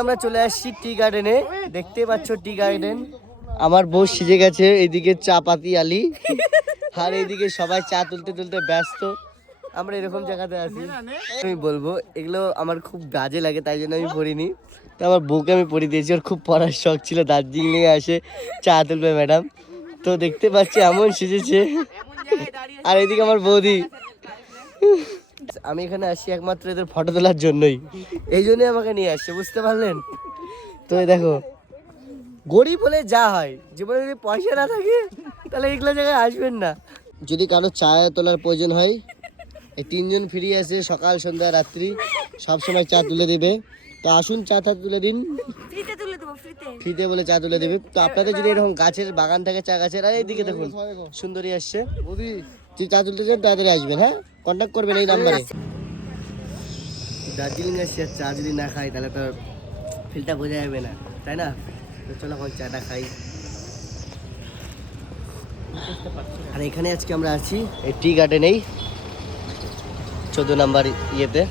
আমরা চলে আসছি টি গার্ডেনে, দেখতে পাচ্ছ টি গার্ডেন। আমার বউ সিজে গেছে, এইদিকে চা পাতি আলি, আর এইদিকে সবাই চা তুলতে তুলতে ব্যস্ত। আমরা এরকম জায়গাতে আছি। আমি বলবো এগুলো আমার খুব বাজে লাগে, তাই জন্য আমি পড়িনি। তো আমার বউকে আমি পড়ে দিয়েছি, ওর খুব পড়ার শখ ছিল, দার্জিলিংয়ে আসে চা তুলবে ম্যাডাম। তো দেখতে পাচ্ছি এমন সেজেছে। আর এইদিকে আমার বৌদি। আমি এখানে আসি একমাত্র এদের ফটো তোলার জন্যই, এই জন্যই আমাকে নিয়ে আসছে, বুঝতে পারলেন? তো দেখো, গরিব হলে যা হয়, জীবনে যদি পয়সা না থাকে তাহলে এগুলো জায়গায় আসবেন না। যদি কারো চা তোলার প্রয়োজন হয়, এই তিনজন ফ্রি আছে, সকাল সন্ধ্যা রাত্রি সব সময় চা তুলে দেবে। তো আসুন, চা তুলে দিন, ফ্রিতে বলে চা তুলে দেবে। তো আপনাদের যদি এরকম গাছের বাগান থাকে, চা গাছের, আর এইদিকে দেখুন সুন্দরী আসছে, যদি চা তুলতে চান তাড়াতাড়ি আসবেন, হ্যাঁ, কন্ট্যাক্ট করবেন এই নাম্বারে। দার্জিলিং আসছি, আর চা যদি না খাই তাহলে তো ফিলটা বোঝা যাবে না, তাই না? তো চলো এখন চাটা খাই। আর এখানে আজকে আমরা আছি এই টি গার্ডেনেই, 14 নম্বর ইয়েতে।